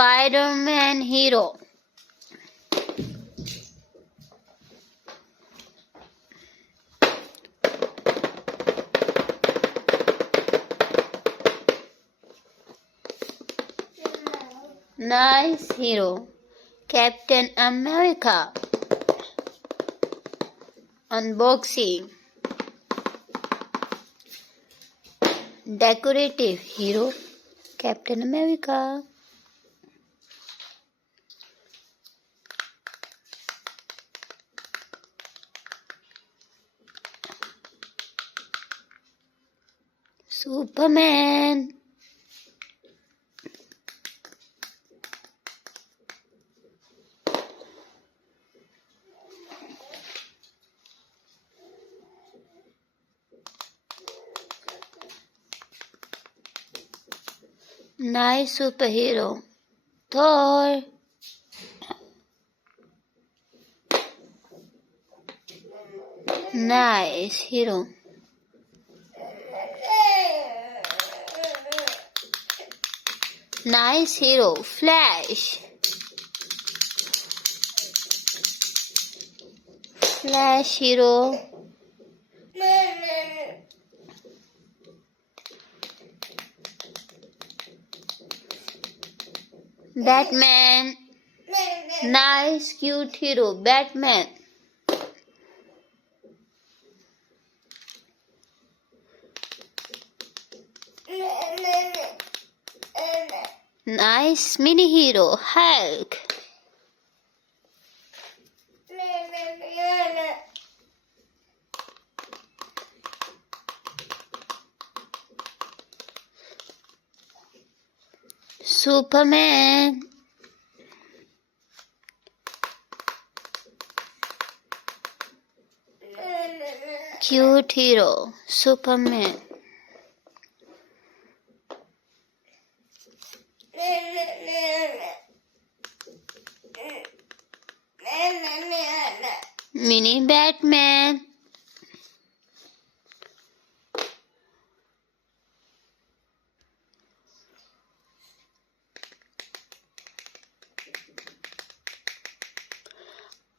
Spiderman hero. Nice hero. Captain America. Unboxing. Decorative hero. Captain America. Superman. Nice superhero. Thor. Nice hero. Nice hero. Flash. Flash hero. Batman. Nice cute hero. Batman. Nice mini hero. Hulk. Superman. Cute hero. Superman. Mini Batman.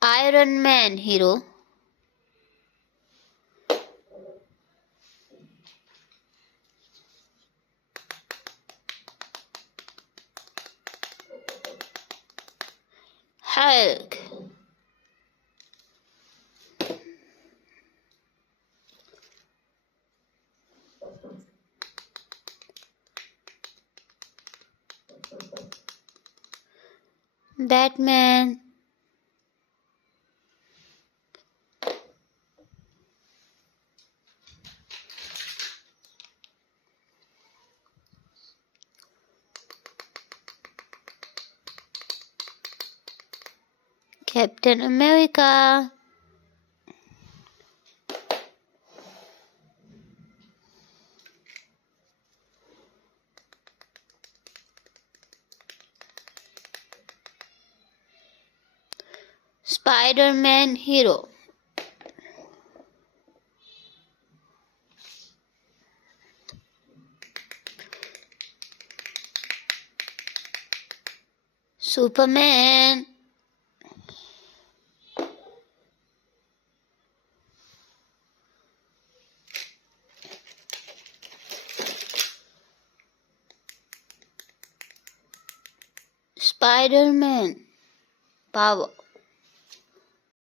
Iron Man hero. Hulk. Batman. Captain America. Spiderman hero. Superman. Spiderman power.